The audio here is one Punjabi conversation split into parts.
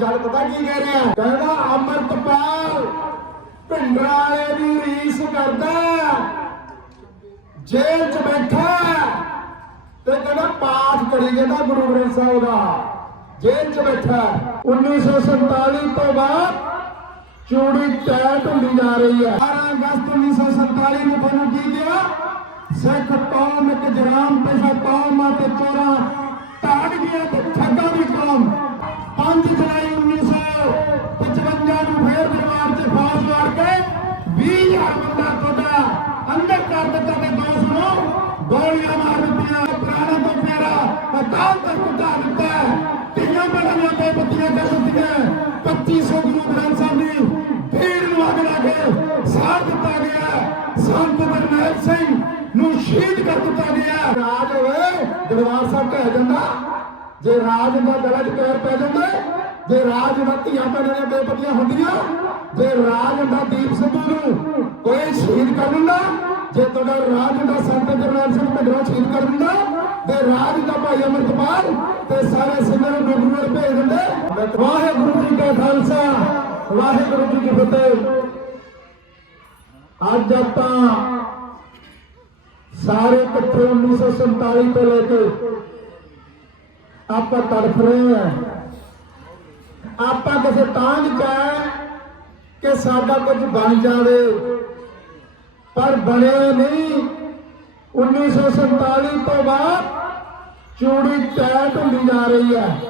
ਛੱਡ ਪਤਾ ਕੀ ਕਹਿ ਰਿਹਾ? ਕਹਿੰਦਾ ਅਮਰਤਪਾਲ ਭਿੰਡਰਾਂ ਵਾਲੇ ਦੀ ਰੀਸ ਕਰਦਾ ਜੇਲ੍ਹ 'ਚ ਬੈਠਾ ਤੇ ਕਹਿੰਦਾ ਪਾਠ ਕਰੀ ਜਾਂਦਾ ਗੁਰੂ ਗ੍ਰੰਥ ਸਾਹਿਬ ਦਾ। ਜੇਲ੍ਹ 'ਚ ਬੈਠਾ 1947 ਤੋਂ ਬਾਅਦ ਚੂੜੀ ਟੈਟ ਹੁੰਦੀ ਜਾ ਰਹੀ ਹੈ। 12 ਅਗਸਤ 1947 ਨੂੰ ਤੁਹਾਨੂੰ ਕੀ ਕਿਹਾ? ਸਿੱਖ ਕੌਮ ਇੱਕ ਜਰਾਮ ਪੇਸ਼ਾ ਕੌਮ ਆ ਤੇ ਚੋਰਾਂ ਢਾੜ ਗਿਆ ਤੇ ਠੱਗਾਂ ਦੀ ਕੌਮ। 5 ਜੁਲਾਈ 1955 ਨੂੰ ਫੇਰ ਦਰਬਾਰ 'ਚ ਫੌਜ ਮਾਰ ਕੇ 20000 ਬੰਦਾ ਤੁਹਾਡਾ ਅੰਦਰ ਕਰ ਦਿੱਤਾ ਤੇ ਦੋਸਤ ਨੂੰ ਗੋਲੀਆਂ ਮਾਰ ਦਿੱਤੀਆਂ, ਪ੍ਰਾਣਾਂ ਤੋਂ ਪਿਆਰਾ ਅਕਾਲ ਤੱਕ ਉਤਾਰ ਦਿੱਤਾ ਧੀਆਂ ਬੜੀਆਂ ਤੇ ਬੱਤੀਆਂ ਕਰ ਦਿੱਤੀਆਂ 2500 ਗੁਰੂ ਗ੍ਰੰਥ ਸਾਹਿਬ ਦੀ ਭੀੜ ਨੂੰ ਅੱਗ ਲਾ ਕੇ ਸਾੜ ਦਿੱਤਾ ਗਿਆ ਸੰਤ ਬਰਨੈਲ ਸਿੰਘ ਨੂੰ ਸ਼ਹੀਦ ਕਰ ਦਿੱਤਾ ਗਿਆ ਰਾਜ ਹੋਵੇ, ਦਰਬਾਰ ਸਾਹਿਬ ਢਹਿ ਜਾਂਦਾ। ਜੇ ਰਾਜ ਦਾ ਗਲਾ ਪੈਰ ਪੈ ਜਾਂਦਾ, ਜੇ ਰਾਜ ਦਾ ਧੀਆਂ ਭੈਣਾਂ ਬੇਪਤੀਆਂ ਹੁੰਦੀਆਂ, ਜੇ ਰਾਜ ਦਾ ਦੀਪ ਸਿੱਧੂ ਨੂੰ ਕੋਈ ਸ਼ਹੀਦ ਕਰ ਦਿੰਦਾ, ਜੇ ਤੁਹਾਡਾ ਰਾਜ ਦਾ ਸੰਤ ਜਰਨੈਲ ਸਿੰਘ ਭਿੰਡਰਾ ਸ਼ਹੀਦ ਕਰ ਦਿੰਦਾ ਤੇ ਰਾਜ ਦਾ ਭਾਈ ਅਮਰਤਪਾਲ ਤੇ ਸਾਰੇ ਸਿੰਘਾਂ ਨੂੰ ਨੌਕਰੀਆਂ ਭੇਜ ਦਿੰਦੇ, ਵਾਹਿਗੁਰੂ ਜੀ ਕਾ ਖਾਲਸਾ, ਵਾਹਿਗੁਰੂ ਜੀ ਕੀ ਫਤਿਹ। ਅੱਜ ਆਪਾਂ ਸਾਰੇ ਇਕੱਠੇ 1947 ਤੋਂ ਲੈ ਕੇ ਆਪਾਂ ਤੜਫ ਰਹੇ ਹਾਂ। ਆਪਾਂ ਕਿਸੇ ਤਾਂ ਚ ਹੈ ਕਿ ਸਾਡਾ ਕੁਝ ਬਣ ਜਾਵੇ। ਪਰ ਬਣਿਆ ਨਹੀਂ। 1947 ਤੋਂ ਬਾਅਦ ਚੂੜੀ ਟੈਟ ਹੁੰਦੀ ਜਾ ਰਹੀ ਹੈ।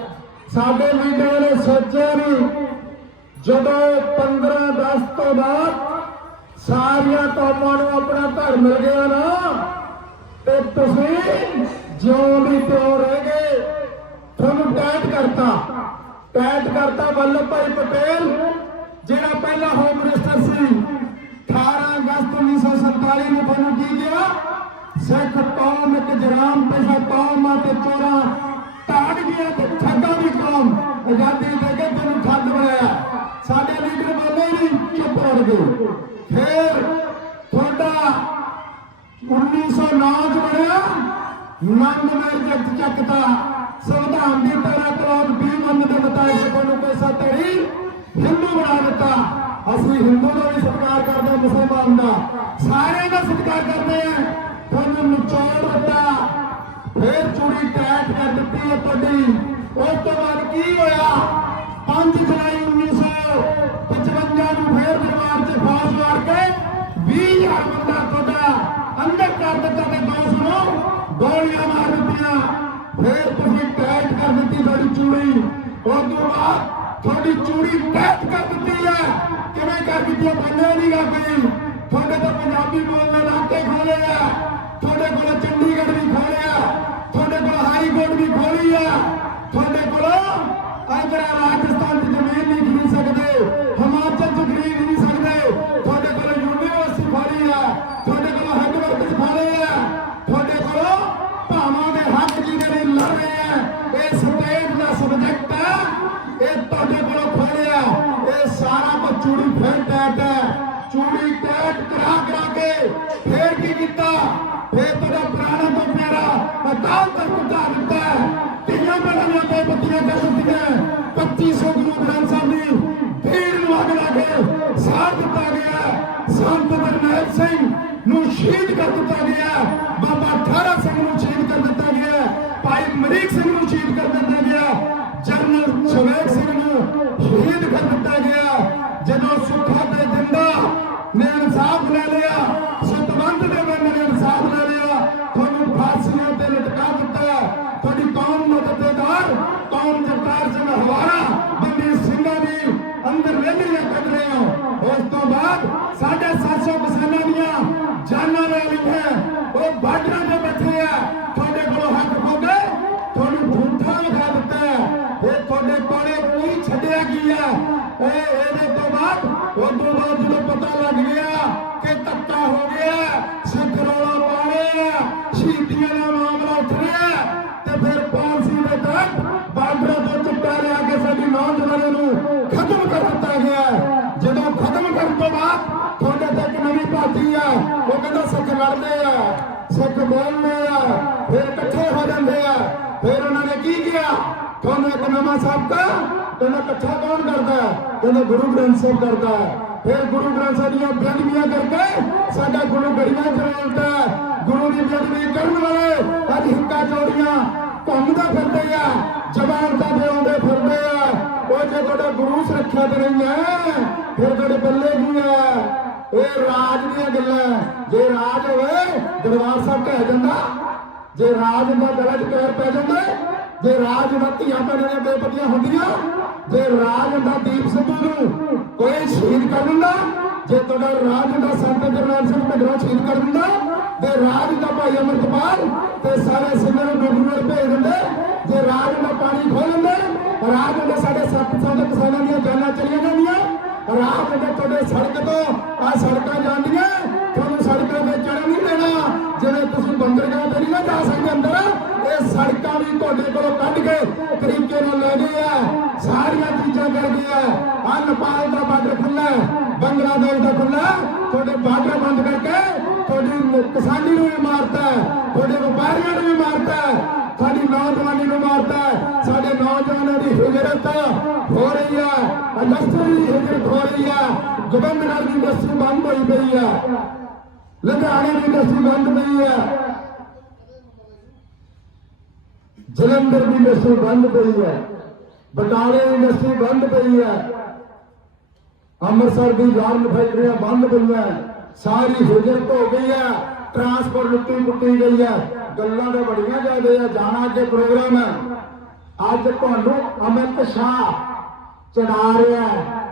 ਸਾਡੇ ਲੀਡਰਾਂ ਨੇ ਸੋਚਿਆ ਨਹੀਂ ਜਦੋਂ 15 ਅਗਸਤ ਤੋਂ ਬਾਅਦ ਸਾਰੀਆਂ ਕੌਮਾਂ ਨੂੰ ਆਪਣਾ ਘਰ ਮਿਲ ਗਿਆ ਨਾ, ਤੇ ਤੁਸੀਂ ਜਿਉਂ ਵੀ ਤਿਉਂ ਰਹਿ ਗਏ। ਤੁਹਾਨੂੰ ਟੈਟ ਕਰਤਾ। ਟੈਟ ਕਰਤਾ ਵੱਲਭ ਭਾਈ ਪਟੇਲ, ਜਿਹੜਾ ਪਹਿਲਾ ਹੋਮ ਮਿਨਿਸਟਰ ਸੀ। 18 ਅਗਸਤ 1947 ਨੂੰ ਤੁਹਾਨੂੰ ਕੀ ਕਿਹਾ? ਸਿੱਖ ਕੌਮ ਇੱਕ ਜਰਾਮ ਪੇਸ਼ਾ ਕੌਮ ਆ ਤੇ ਚੋਰਾਂ ਢਾੜ ਗਿਆ ਤੇ ਠੱਗਾਂ ਦੀ ਕੌਮ। ਆਜ਼ਾਦੀ ਦੇ ਕੇ ਤੁਹਾਨੂੰ ਠੱਗ ਬਣਾਇਆ। ਸਾਡੇ ਲੀਡਰ ਬੋਲੇ ਹੀ ਨਹੀਂ, ਚੁੱਪ ਕਰ ਗਏ। ਫੇਰ ਤੁਹਾਡਾ 1909 ਚ ਬਣਿਆ। ਨੰਦ ਮੇਰ ਜੱਟ ਚੱਕਦਾ ਸੰਵਿਧਾਨ ਦੀ ਤਰ੍ਹਾਂ ਕਲੌਦ 20 ਮੰਨ ਦੇ ਮੁਤਾਬਕ ਤੁਹਾਨੂੰ ਪੈਸਾ ਤੇਰੀ ਹਿੰਦੂ ਬਣਾ ਦਿੱਤਾ। ਅਸੀਂ ਹਿੰਦੂ ਦਾ ਵੀ ਸਤਿਕਾਰ ਕਰਦੇ ਹਾਂ, ਮੁਸਲਮਾਨ ਦਾ। ਸਾਰਿਆਂ ਦਾ ਸਤਿਕਾਰ ਕਰਦੇ ਆ ਤੁਹਾਨੂੰ ਨਿਚੋੜ ਦਿੱਤਾ। ਫੇਰ ਚੂੜੀ ਟੈਟ ਕਰ ਦਿੱਤੀ ਹੈ ਤੁਹਾਡੀ। ਉਸ ਤੋਂ ਬਾਅਦ ਕੀ ਹੋਇਆ? 5 ਜੁਲਾਈ 1955 ਨੂੰ ਫੇਰ ਦਰਬਾਰ 'ਚ ਫੌਜ ਮਾਰ ਕੇ 20000 ਬੰਦਾ ਤੁਹਾਡਾ ਅੰਦਰ ਕਰ ਦਿੱਤਾ ਤੇ ਦੋਸਤ ਨੂੰ ਗੋਲੀਆਂ ਮਾਰ ਦਿੱਤੀਆਂ। ਫੇਰ ਤੁਸੀਂ ਉਸ ਤੋਂ ਬਾਅਦ ਤੁਹਾਡੀ ਚੂੜੀ ਟੈਟ ਕਰ ਦਿੱਤੀ ਹੈ। ਕਿਵੇਂ ਕਰ ਦਿੱਤੀ ਹੈ? ਬੰਦੇ ਨਹੀਂ ਗਾ ਤੁਹਾਡੇ ਤਾਂ ਪੰਜਾਬੀ ਬੋਲਣ ਇਲਾਕੇ ਖੋਲੇ ਆ। ਤੁਹਾਡੇ ਕੋਲ ਚੰਡੀਗੜ੍ਹ ਵੀ ਖੋਲਿਆ ਤੁਹਾਡੇ ਕੋਲ ਹਾਈ ਕੋਰਟ ਵੀ ਖੋਲੀ ਆ। ਤੁਹਾਡੇ ਕੋਲ ਆਗਰਾ, ਰਾਜਸਥਾਨ ਚੂੜੀ ਫਿਰ ਚੂੜੀ ਟੈਟ ਕਰਾ ਕਰਾ ਕੇ ਫੇਰ ਕੀ ਕੀਤਾ? ਫੇਰ ਤੁਹਾਡਾ ਪ੍ਰਾਣਾ ਤੋਂ ਪਿਆਰਾ ਅਕਾਲ ਤੱਕ ਉਤਾਰ ਦਿੱਤਾ ਧੀਆਂ ਬੜੀਆਂ ਤੇ ਬੱਤੀਆਂ ਕਰ ਦਿੱਤੀਆਂ 2500 ਗੁਰੂ ਗ੍ਰੰਥ ਸਾਹਿਬ ਦੀ ਭੀੜ ਨੂੰ ਅੱਗ ਲਾ ਕੇ ਸਾੜ ਦਿੱਤਾ ਗਿਆ ਸੰਤ ਬਰਨੈਲ ਸਿੰਘ ਨੂੰ ਸ਼ਹੀਦ ਕਰ ਦਿੱਤਾ ਗਿਆ ਲੜਦੇ ਆ, ਸਿੱਖ ਬੋਲਦੇ ਆ, ਫਿਰ ਇਕੱਠੇ ਹੋ ਜਾਂਦੇ ਆ। ਫਿਰ ਉਹਨਾਂ ਨੇ ਕੀ ਕਿਹਾ? ਤੁਹਾਨੂੰ ਇੱਕ ਨਵਾਂ ਸਾਬਕਾ ਕਹਿੰਦਾ ਇਕੱਠਾ ਕੌਣ ਕਰਦਾ? ਹੈ? ਗੁਰੂ ਗ੍ਰੰਥ ਸਾਹਿਬ ਕਰਦਾ ਫਿਰ ਗੁਰੂ ਗ੍ਰੰਥ ਸਾਹਿਬ ਦੀਆਂ ਬੇਅਦਬੀਆਂ ਕਰਕੇ ਸਾਡਾ ਗੁਰੂ ਗੜੀਆਂ ਚਲਾਉਂਦਾ ਗੁਰੂ ਦੀ ਬੇਅਦਬੀ ਕਰਨ ਵਾਲੇ ਅੱਜ ਹਿੱਕਾ ਚੋਰੀਆਂ ਘੁੰਮਦੇ ਫਿਰਦੇ ਆ ਜ਼ਬਾਨ ਤਾਂ ਬਿਆਉਂਦੇ ਫਿਰਦੇ ਆ। ਉਹ ਜੇ ਤੁਹਾਡਾ ਗੁਰੂ ਸੁਰੱਖਿਆ ਸੁਰੱਖਿਅਤ ਨਹੀਂ ਹੈ ਫਿਰ ਤੁਹਾਡੇ ਬੱਲੇ ਕੀ ਹੈ ਇਹ ਰਾਜ ਦੀਆਂ ਗੱਲਾਂ ਜੇ ਰਾਜ ਹੋਵੇ, ਦਰਬਾਰ ਸਾਹਿਬ ਕਹਿ ਜਾਂਦਾ। ਜੇ ਰਾਜ ਦਾ ਗਲਤ ਪੈਰ ਪੈ ਜਾਂਦਾ, ਜੇ ਰਾਜ ਦਾ ਧੀਆਂ ਭੈਣਾਂ ਬੇਪਤੀਆਂ ਹੁੰਦੀਆਂ, ਜੇ ਰਾਜ ਦਾ ਦੀਪ ਸਿੱਧੂ ਨੂੰ ਕੋਈ ਸ਼ਹੀਦ ਕਰ ਦਿੰਦਾ, ਜੇ ਤੁਹਾਡਾ ਰਾਜ ਦਾ ਸੰਤ ਜਰਨੈਲ ਸਿੰਘ ਭਿੰਡਰਾ ਸ਼ਹੀਦ ਕਰ ਦਿੰਦਾ ਤੇ ਰਾਜ ਦਾ ਭਾਈ ਅਮਰਪਾਲ ਤੇ ਸਾਰੇ ਸਿੰਘਾਂ ਨੂੰ ਗੁਰਦੁਆਰੇ ਭੇਜ ਦਿੰਦੇ, ਜੇ ਰਾਜ ਦਾ ਪਾਣੀ ਖੋਲ ਦਿੰਦੇ ਰਾਜ ਦੇ ਸਾਡੇ ਸੱਤ ਸਾਲ ਕਿਸਾਨਾਂ ਦੀਆਂ ਜਾਨਾਂ ਚਲੀਆਂ ਜਾਂਦੀਆਂ ਰਾਜ ਦੇ ਤੁਹਾਡੇ ਸੜਕ ਤੋਂ ਆ ਸੜਕਾਂ ਜਾਂਦੀਆਂ, ਤੁਹਾਨੂੰ ਸੜਕਾਂ ਤੇ ਚੜ੍ਹਨ ਨਹੀਂ ਦੇਣਾ। ਜਿਵੇਂ ਤੁਸੀਂ ਬੰਦਰਗਾਹ ਤੇ ਨਹੀਂ ਜਾ ਸਕਦੇ ਅੰਦਰ, ਇਹ ਸੜਕਾਂ ਵੀ ਤੁਹਾਡੇ ਕੋਲੋਂ ਕੱਢ ਕੇ ਤਰੀਕੇ ਨਾਲ ਲੈ ਗਏ ਆ। ਸਾਰੀਆਂ ਚੀਜ਼ਾਂ ਕਰ ਗਏ ਆ। ਆ ਨੇਪਾਲ ਦਾ ਬਾਰਡਰ ਖੁੱਲਾ ਬੰਗਲਾਦੇਸ਼ ਦਾ ਖੁੱਲਾ ਤੁਹਾਡੇ ਬਾਰਡਰ ਬੰਦ ਕਰਕੇ ਤੁਹਾਡੀ ਕਿਸਾਨੀ ਨੂੰ ਵੀ ਮਾਰਤਾ ਤੁਹਾਡੇ ਵਪਾਰੀਆਂ ਨੂੰ ਵੀ ਮਾਰਤਾ ਹੈ, ਸਾਡੀ ਨੌਜਵਾਨੀ ਨੂੰ ਮਾਰਤਾ ਸਾਡੇ ਨੌਜਵਾਨਾਂ ਦੀ ਹਿਜਰਤ ਹੋ ਰਹੀ ਹੈ। ਇੰਡਸਟਰੀ ਦੀ ਹਿਜਰਤ ਹੋ ਰਹੀ ਹੈ ਗਵਰਨਮੈਂਟ ਦੀ ਇੰਡਸਟਰੀ ਬੰਦ ਹੋਈ ਪਈ ਹੈ ਲੁਧਿਆਣੇ ਦੀ ਇੰਡਸਟਰੀ ਬੰਦ ਪਈ ਹੈ ਜਲੰਧਰ ਦੀ ਇੰਡਸਟਰੀ ਬੰਦ ਪਈ ਹੈ ਬਟਾਲੇ ਦੀ ਇੰਡਸਟਰੀ ਬੰਦ ਪਈ ਹੈ ਅੰਮ੍ਰਿਤਸਰ ਦੀ ਜਾਨ ਫੈਕਟਰੀਆਂ ਬੰਦ ਪਈਆਂ ਸਾਰੀ ਹਿਜਰਤ ਹੋ ਗਈ ਹੈ ਟਰਾਂਸਪੋਰਟ ਲੁੱਟੀ ਪੁੱਟੀ ਗਈ ਹੈ ਗੱਲਾਂ ਤਾਂ ਬੜੀਆਂ ਜ਼ਿਆਦੇ ਆ ਜਾਣਾ ਅੱਗੇ ਪ੍ਰੋਗਰਾਮ ਹੈ ਅੱਜ ਤੁਹਾਨੂੰ ਅਮਿਤ ਸ਼ਾਹ ਚੜਾ ਰਿਹਾ ਹੈ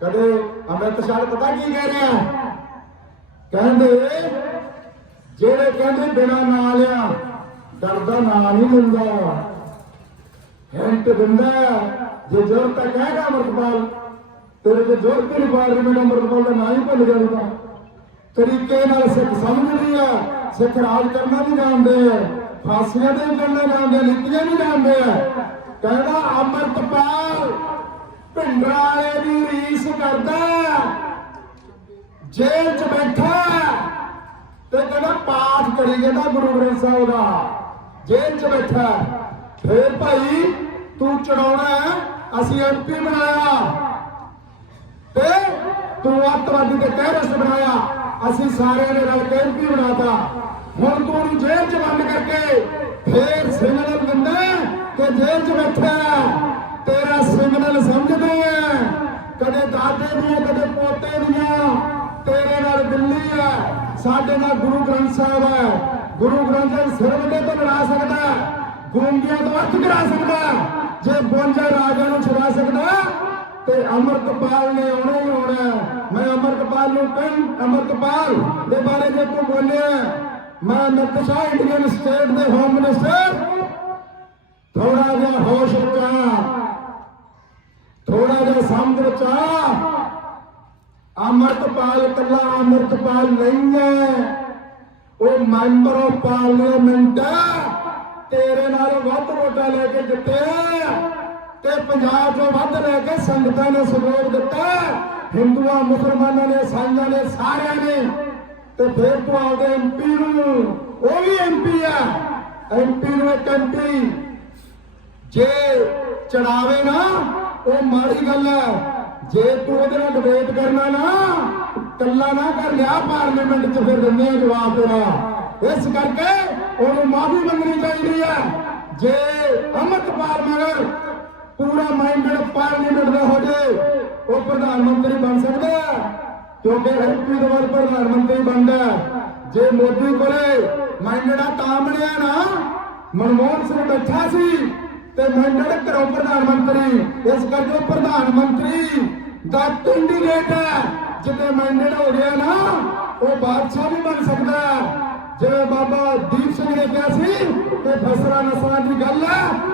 ਕਦੇ ਅਮਿਤ ਸ਼ਾਹ ਪਤਾ ਕੀ ਕਹਿ ਰਿਹਾ? ਕਹਿੰਦੇ, ਜਿਹੜੇ ਕਹਿੰਦੇ ਬਿਨਾ ਨਾਂ ਲਿਆ, ਡਰਦਾ ਨਾਂ ਨਹੀਂ ਲੈਂਦਾ ਹਿੰਟ ਦਿੰਦਾ ਜੇ ਜ਼ੋਰ ਤੱਕ ਕਹੇਗਾ ਅਮਰਪਾਲ ਤੇਰੇ ਤੇ ਜ਼ੋਰ ਤੇ ਨਹੀਂ ਪਾਰਲੀਮੈਂਟ ਅਮਰਪਾਲ ਦਾ ਨਾਂ ਹੀ ਭੁੱਲ ਜਾਊਗਾ ਤਰੀਕੇ ਨਾਲ ਸਿੱਖ ਸਮਝਦੀ ਆ ਸਿੱਖ ਰਾਜ ਕਰਨਾ ਵੀ ਜਾਣਦੇ ਆ ਫਾਂਸੀਆਂ ਦੇ ਵੀ ਕਰਨਾ ਜਾਣਦੇ ਨੀਤੀਆਂ ਵੀ ਜਾਣਦੇ ਆ ਕਹਿੰਦਾ ਅਮਰਪਾਲ ਭਿੰਡਰਾਂ ਵਾਲੇ ਦੀ ਰੀਸ ਕਰਦਾ ਜੇਲ੍ਹ 'ਚ ਬੈਠਾ ਤੇ ਕਹਿੰਦਾ ਪਾਠ ਕਰੀ ਜਾਂਦਾ ਗੁਰੂ ਗ੍ਰੰਥ ਸਾਹਿਬ ਦਾ। ਜੇਲ੍ਹ 'ਚ ਬੈਠਾ ਫੇਰ ਭਾਈ, ਤੂੰ ਚੜਾਉਣਾ ਅਸੀਂ ਐਮਪੀ ਬਣਾਇਆ। ਤੇ ਤੂੰ ਅੱਤਵਾਦੀ ਤੇ ਟੈਰਰਿਸਟ ਬਣਾਇਆ। ਅਸੀਂ ਸਾਰਿਆਂ ਨੇ ਰਲ ਕੇ ਐਮਪੀ ਬਣਾਤਾ। ਹੁਣ ਤੂੰ ਜੇਲ੍ਹ 'ਚ ਬੰਦ ਕਰਕੇ ਫੇਰ ਸਿਗਨਲ ਦਿੰਦਾ ਕਿ ਜੇਲ੍ਹ 'ਚ ਬੈਠਾ ਹੈ। ਤੇਰਾ ਸਿਗਨਲ ਸਮਝਦੇ ਆ ਕਦੇ ਦਾਦੇ ਦੀਆਂ ਕਦੇ ਪੋਤੇ ਦੀਆਂ ਤੇਰੇ ਨਾਲ ਦਿੱਲੀ ਹੈ, ਸਾਡੇ ਨਾਲ ਗੁਰੂ ਗ੍ਰੰਥ ਸਾਹਿਬ ਹੈ। ਗੁਰੂ ਗ੍ਰੰਥ ਸਾਹਿਬ ਸਿਰ ਤੋਂ ਲੜਾ ਸਕਦਾ ਗੂੰਗੀਆਂ ਤੋਂ ਅੱਖ ਕਰਾ ਸਕਦਾ ਜੇ 52 ਰਾਜਾਂ ਨੂੰ ਛੁਡਾ ਸਕਦਾ ਤੇ ਅਮਰਤਪਾਲ ਨੇ ਆਉਣਾ ਹੀ ਆਉਣਾ ਮੈਂ ਅਮਰਤਪਾਲ ਨੂੰ ਕਹਿੰ, ਅਮਰਤਪਾਲ ਦੇ ਬਾਰੇ ਜੇ ਤੂੰ ਬੋਲਿਆ ਮੈਂ ਅਮਿਤ ਸ਼ਾਹ ਇੰਡੀਅਨ ਸਟੇਟ ਦੇ ਹੋਮ ਮਿਨਿਸਟਰ। ਥੋੜਾ ਜਿਹਾ ਹੋਸ਼ ਰੱਖਣਾ ਥੋੜਾ ਜਿਹਾ ਸਮਝ ਰੱਖਾ ਅਮਰਤਪਾਲ ਕੱਲਾ ਅਮਰਤਪਾਲ ਨਹੀਂ ਹੈ। ਉਹ ਮੈਂਬਰ ਆਫ ਪਾਰਲੀਮੈਂਟ ਤੇਰੇ ਨਾਲ ਵੱਧ ਵੋਟਾਂ ਲੈ ਕੇ ਜਿੱਤਿਆ ਤੇ ਪੰਜਾਬ ਤੋਂ ਵੱਧ ਲੈ ਕੇ ਸੰਗਤਾਂ ਨੇ ਸਹਿਯੋਗ ਦਿੱਤਾ ਹਿੰਦੂਆਂ, ਮੁਸਲਮਾਨਾਂ ਨੇ ਸਾਈਆਂ ਨੇ, ਸਾਰਿਆਂ ਨੇ। ਤੇ ਫਿਰ ਤੂੰ ਆਪਦੇ ਐਮਪੀ ਨੂੰ, ਉਹ ਵੀ ਐਮਪੀ ਆ ਐਮਪੀ ਨੂੰ ਇੱਕ ਐਮਪੀ ਜੇ ਚੜਾਵੇ ਨਾ, ਉਹ ਮਾੜੀ ਗੱਲ ਹੈ। ਜੇ ਤੂੰ ਉਹਦੇ ਨਾਲ ਡਿਬੇਟ ਕਰਨਾ ਨਾ ਕੱਲਾ ਨਾ ਕਰ ਲਿਆ ਪਾਰਲੀਮੈਂਟ 'ਚ ਫਿਰ ਦਿੰਦੇ ਆ ਜਵਾਬ ਤੇਰਾ। ਇਸ ਕਰਕੇ ਉਹਨੂੰ ਮਾਫੀ ਮੰਗਣੀ ਚਾਹੀਦੀ ਹੈ ਜੇ ਅਮਰਪਾਲ ਮਗਰ ਪੂਰਾ ਮਾਈਂਡਡ ਪਾਰਲੀਮੈਂਟ ਦਾ ਹੋ ਜੇ, ਉਹ ਪ੍ਰਧਾਨ ਮੰਤਰੀ ਬਣ ਸਕਦਾ ਕਿਉਂਕਿ ਐਮਪੀ ਦੇ ਬਾਅਦ ਪ੍ਰਧਾਨ ਮੰਤਰੀ ਬਣਦਾ ਜੇ ਮੋਦੀ ਕੋਲੇ ਮਾਈਂਡਡ ਆ, ਤਾਂ ਬਣਿਆ ਨਾ। ਮਨਮੋਹਨ ਸਿੰਘ ਬੈਠਾ ਸੀ ਤੇ ਮੰਡਲ ਕਰੋ ਪ੍ਰਧਾਨ ਮੰਤਰੀ। ਇਸ ਕਰਕੇ ਉਹ ਪ੍ਰਧਾਨ ਮੰਤਰੀ ਦਾ ਕੈਂਡੀਡੇਟ ਹੈ। ਜਿੱਤੇ ਮੰਡਲ ਹੋ ਗਿਆ ਨਾ, ਉਹ ਬਾਦਸ਼ਾਹ ਨਹੀਂ ਬਣ ਸਕਦਾ ਜਿਵੇਂ ਬਾਬਾ ਦੀਪ ਸਿੰਘ ਨੇ ਕਿਹਾ ਸੀ ਕਿ ਫਸਰਾ ਨਸਲਾਂ ਦੀ ਗੱਲ ਹੈ।